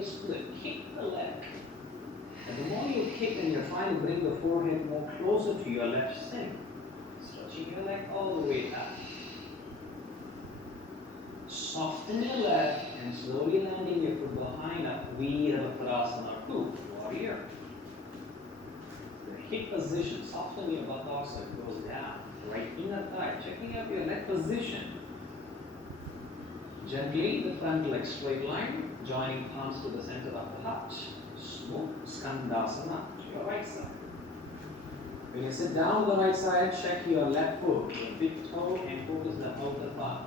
split. Kick the leg. And the more you kick and you're trying to bring the forehead more closer to your left shin, stretching your leg all the way up. Soften your left and slowly landing your foot behind up. Virabhadrasana 2, warrior. The hip position, soften your buttocks so it goes down. Right inner thigh, checking up your leg position. Gently, the front leg straight line, joining palms to the center of the heart. Smooth Skandasana to your right side. When you sit down on the right side, check your left foot, your big toe, and focus the outer part.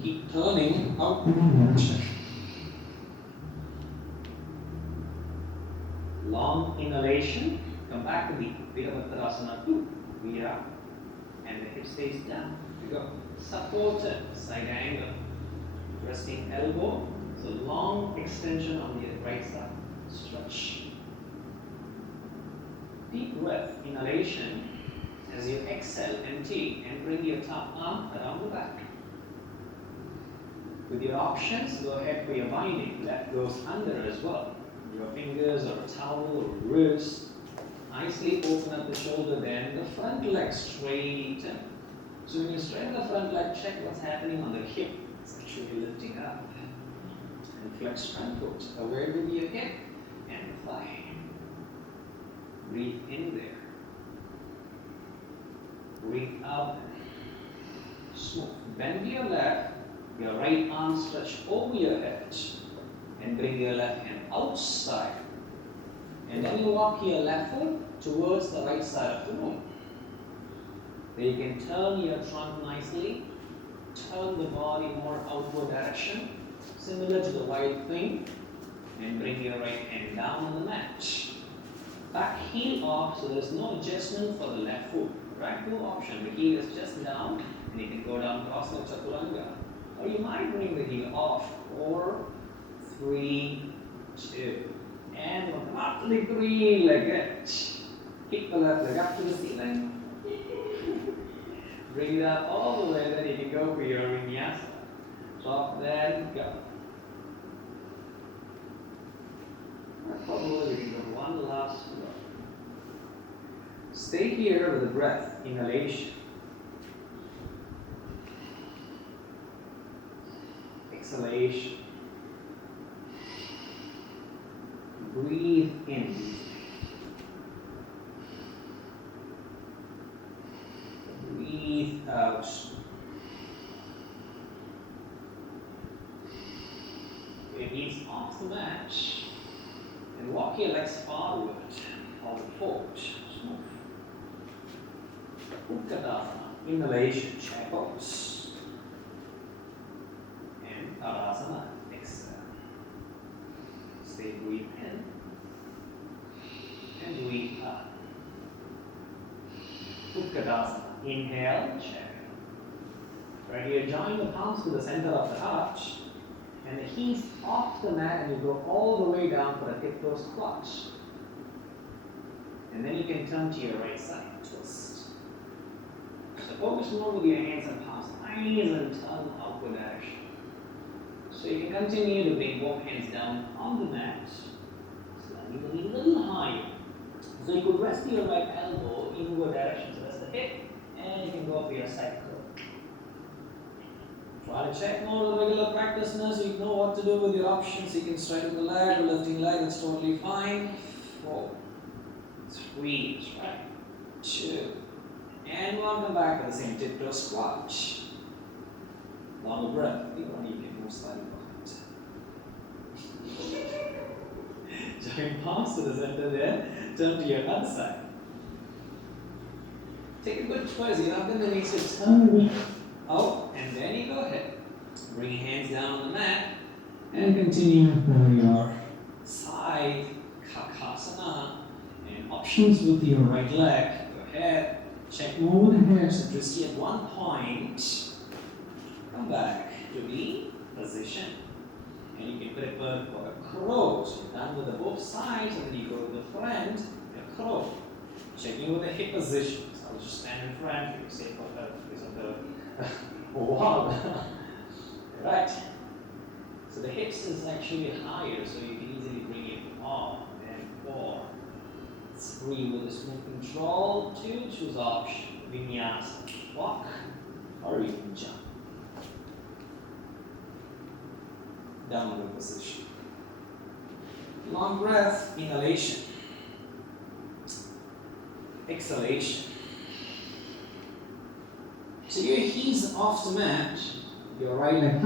Keep turning outward. Long inhalation. Come back to the Virabhadrasana 2. Vira. And the hip stays down. You go. Supported side angle. Resting elbow. So long extension on the right side. Stretch. Deep breath, inhalation. As you exhale, empty and bring your top arm around the back. With your options, go ahead for your binding. That goes under as well. Your fingers or a towel or wrist. Nicely open up the shoulder then. The front leg straighten. So when you straighten the front leg, check what's happening on the hip. It's actually lifting up. And flex front foot. Away with your hip and thigh. Breathe in there. Breathe out. Smooth. Bend your left. Your right arm stretch over your head. And bring your left hand outside. And then you walk your left foot towards the right side of the room. Then you can turn your trunk nicely. Turn the body more outward direction. Similar to the right thing. And bring your right hand down on the mat. Back heel off, so there's no adjustment for the left foot. Right? No option. The heel is just down, and you can go down across the chaturanga. Or you might bring the heel off. 4, 3, 2. And roughly 3-legged. Kick the left leg up to the ceiling. Bring it up all the way, then you can go for your vinyasa. Drop, then go. Probably we can go one last one. Stay here with the breath, inhalation. Exhalation. Breathe in. Breathe out. Release off the mat. And walk your legs forward forward. Smooth. Utkatasana, inhalation, chair pose. And Tadasana, exhale. Stay breathe in. And breathe out. Utkatasana, inhale, chair. Right here, join the palms to the center of the heart. And the heels off the mat and you go all the way down for a tiptoe squat. And then you can turn to your right side, twist. So focus more with your hands and palms, eyes and turn outward direction. So you can continue to bring both hands down on the mat, sliding the knee a little higher. So you could rest your right elbow inward direction, so that's the hip, and you can go for your side curl. Try to check more of the regular practice-ness. You know what to do with your options. You can straighten the leg or lifting leg, it's totally fine. 4, 3, that's right. 2. And welcome back to the same tiptoe squat. Long breath. You don't need to move slightly behind. Join palms to the center there. Turn to your other side. Take a good twist. You're not going to need to turn out, and then you go ahead. Bring your hands down on the mat and continue for your side kakasana and options with your right leg. Go ahead. Check more the hips and twist at one point. Come back to the position. And you can prepare for a crow. So you're done with the both sides, and then you go to the front, a crow. Checking with the hip position. So I'll just stand in front for the sake of the wow. Right. So the hips is actually higher, so you can easily bring it off. And 4, 3 with a smooth control. 2, choose option. Vinyasa. Walk or you can jump. Downward position. Long breath, inhalation. Exhalation. So your heels off the mat, your right leg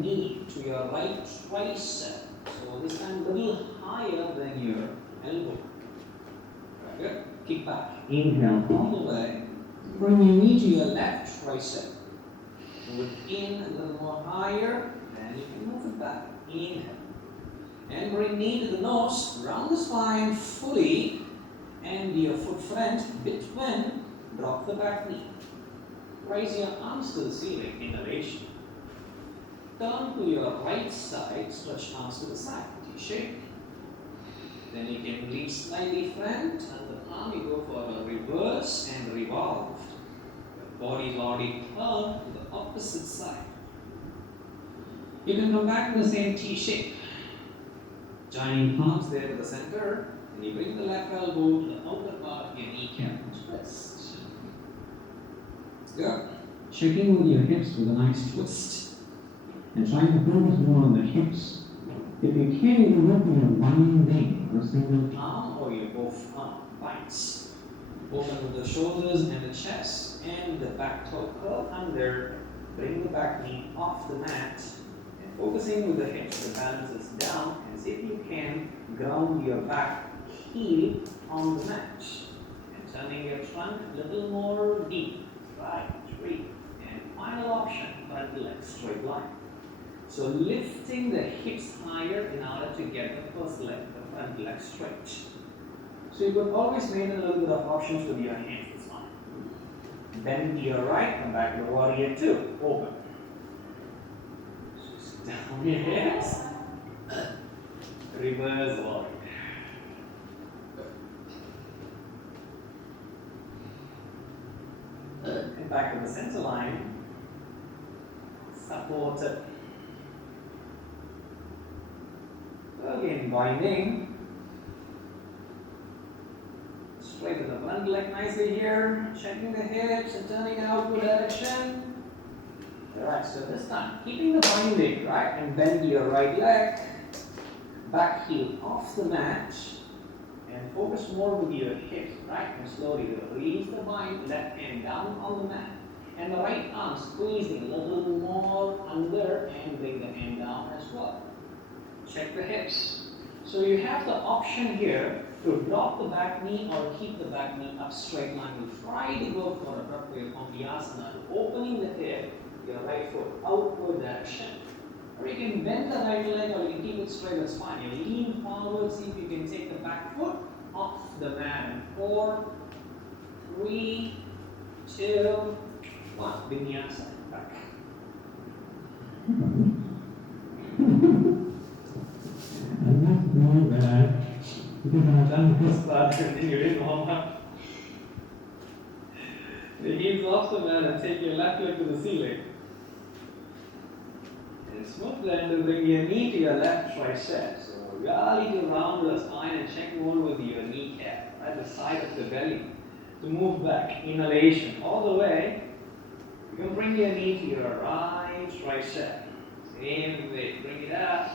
knee to your right tricep. So this time a little higher than your elbow. Right, good. Kick back. Inhale all the way. Bring your knee to your left tricep. Move it in a little more higher, and you can move it back. Inhale. And bring knee to the nose, round the spine fully, and your foot front between, drop the back knee. Raise your arms to the ceiling, inhalation. Turn to your right side, stretch arms to the side, T-shape. Then you can lean slightly front, and the palm you go for a reverse and revolve. The body is already turned to the opposite side. You can come back to the same T-shape. Joining palms there to the center, and you bring the left elbow to the outer part of your kneecap and twist. Good. Checking with your hips with a nice twist. And trying to focus more on the hips. If you can, you can work on your binding or single palm or your both arm binds. Open with the shoulders and the chest and the back toe curl under. Bring the back knee off the mat. Focusing with the hips, the balance is down, and see if you can ground your back heel on the mat. And turning your trunk a little more deep. Right, 3. And final option, front leg straight line. So lifting the hips higher in order to get the first leg, the front leg straight. So you could always maintain a little bit of options with your hands this one. Bend to your right, come back to warrior 2, open. Down your hips. Reverse warrior. And back to the center line. Supported. Again, binding. Straighten the front leg nicely here. Checking the hips and turning in outward direction. Alright, so this time, keeping the binding, right, and bend your right leg, back heel off the mat, and focus more with your hips, right, and slowly release the bind, left hand down on the mat, and the right arm squeezing a little more under, and bring the hand down as well. Check the hips. So you have the option here to drop the back knee or keep the back knee up straight line. You try to go for a Pratyabhasyasana, opening the hip, your right foot outward direction. Or you can bend the right leg or you can keep it straight, that's fine. You lean forward, see if you can take the back foot off the mat. 4, 3, 2, 1. Vinyasa, back. I'm not doing that because I've done this Start and then you didn't warm up. The heels off the mat and take your left leg to the ceiling. And smooth blend and bring your knee to your left tricep. So really to round the spine and check more with your kneecap, right, the side of the belly. To move back, inhalation all the way. You can bring your knee to your right tricep. Same way, bring it up.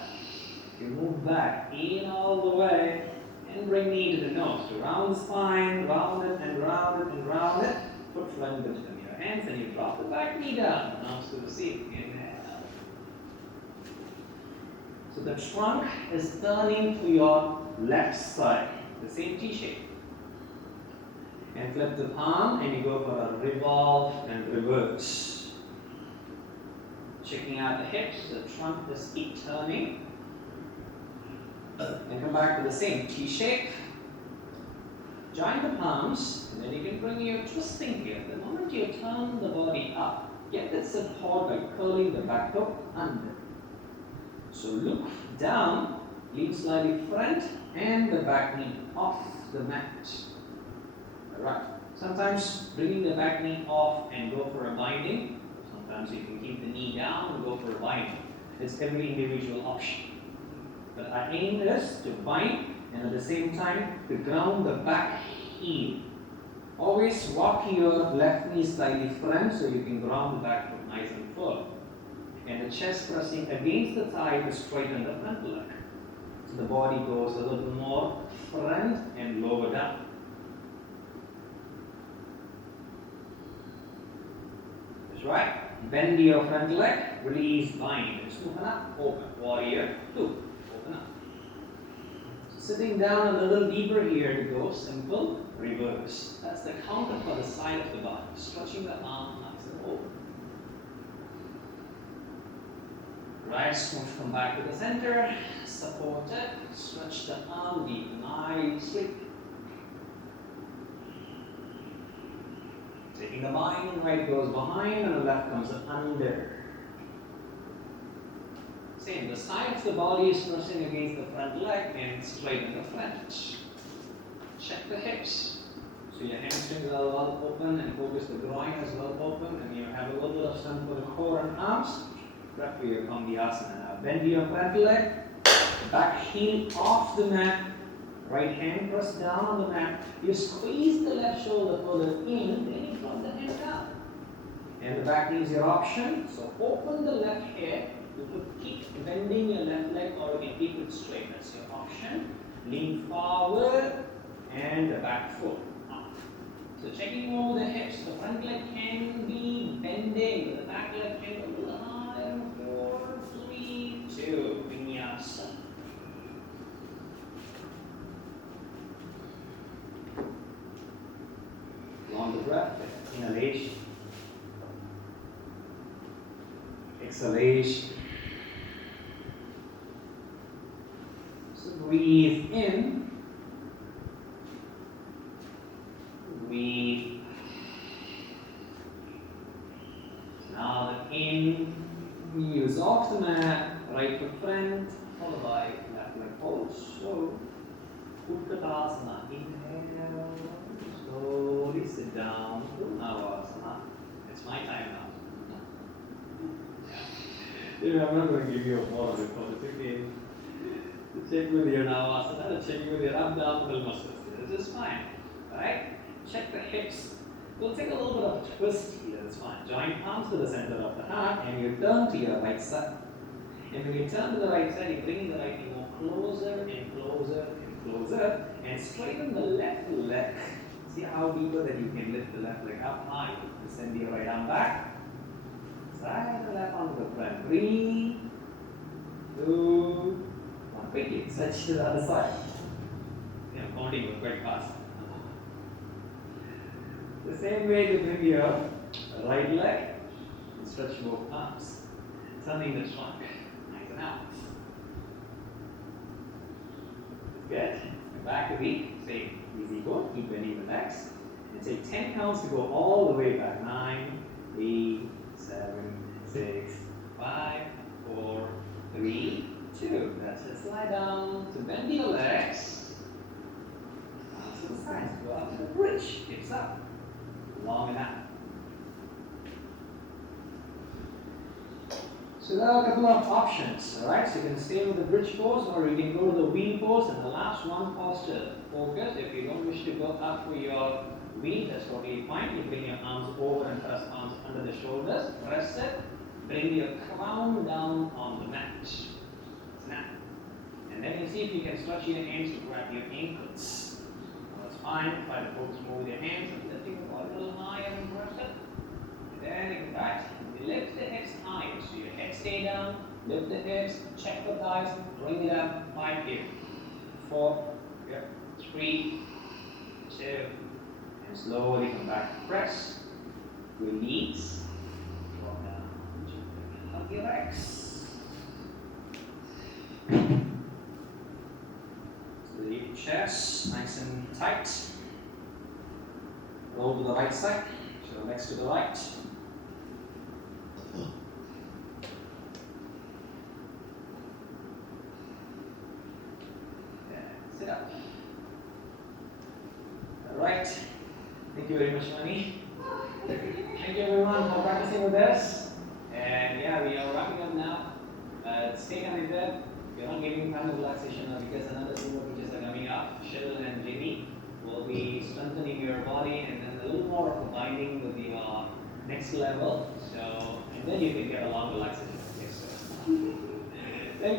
You move back, in all the way, and bring knee to the nose. To round the spine, round it and round it and round it. Foot front between your hands and you drop the back knee down. Arms to the ceiling. Inhale. So the trunk is turning to your left side, the same T-shape. And flip the palm and you go for a revolve and reverse. Checking out the hips, the trunk just keep turning. And come back to the same T-shape. Join the palms, and then you can bring your twisting here. The moment you turn the body up, get that support by curling the back toe under. So look down, lean slightly front, and the back knee off the mat. Alright. Sometimes bringing the back knee off and go for a binding. Sometimes you can keep the knee down and go for a bind. It's every individual option. But our aim is to bind and at the same time to ground the back heel. Always walk your left knee slightly front so you can ground the back foot nice and firm. And the chest pressing against the thigh to straighten the front leg. So the body goes a little more front and lower down. That's right. Bend your front leg, release, bind, and open up, open. Warrior 2, open up. So sitting down a little deeper here to go, simple, reverse. That's the counter for the side of the body. Stretching the arm nice and open. Right, smooth, come back to the center, support it, stretch the arm deep, nicely. Taking the bind, right goes behind and the left comes under. Same, the side of the body is pressing against the front leg and straighten the front. Check the hips. So your hamstrings are well open and focus the groin as well open, and you have a little bit of strength for the core and arms. Prep for your Kambhyasana. Now bend your front leg, back heel off the mat, right hand press down on the mat. You squeeze the left shoulder further in, then you drop the hand down. And the back knee is your option. So open the left hip. You could keep bending your left leg or you can keep it straight. That's your option. Lean forward and the back foot up. So checking over the hips. The front leg can be bending, but the back leg can be a little higher. 4, 3, 2, Vinyasa. Long breath, inhalation, exhalation. So breathe in, breathe. Now the in, we use off the mat, right foot front, followed by left leg forward. So Utkatasana, inhale, slowly sit down to Navasana. It's my time now. Yeah, I'm not going to give you a pause because it's okay. Check with your Navasana, check with your abdominal muscles. It's just fine. Alright? Check the hips. We'll take a little bit of a twist here, that's fine. Join palms to the center of the heart and you turn to your right side. And when you turn to the right side, you bring the right knee more closer and closer and closer and straighten the left leg. See how deeper that you can lift the left leg up high. Send your right arm back. Side the left arm to the front. 3, 2, 1. Quickly switch to the other side. Counting was quite fast. The same way to bring your right leg and stretch both arms. Turning the trunk. Nice and out. Good. And back to the same. Easy go. Keep bending the legs. And take 10 counts to go all the way back. 9, 8, 7, 6, 5, 4, 3, 2. That's it. Slide down to bend your legs. Arms to the sides. Go up to the bridge. Hips up. Long enough. So there are a couple of options, alright? So you can stay with the bridge pose or you can go to the wheel pose, and the last one posture. Focus. If you don't wish to go up for your wheel, that's totally fine. You bring your arms over and press arms under the shoulders. Press it. Bring your crown down on the mat. Snap. And then you see if you can stretch your hands to grab your ankles. That's fine. Try to focus more with your hands and lifting the body a little higher and press it. And then you can right. Lift the hips higher. So your head stay down. Lift the hips. Check the thighs. Bring it up. 5 here. 4. Yep. 3. 2. And slowly come back. Press. Release. Drop down. Hug your legs. The chest nice and tight. Roll to the right side. So legs to the right. Sit up. Alright. Thank you very much, Mani. Thank you everyone for practicing with us. stay connected. You're not getting time of relaxation now because another two more teachers are coming up. Cheryl and Jimmy will be strengthening your body and then a little more of a binding with your next level. So, and then you can get a long relaxation. Yes, sir.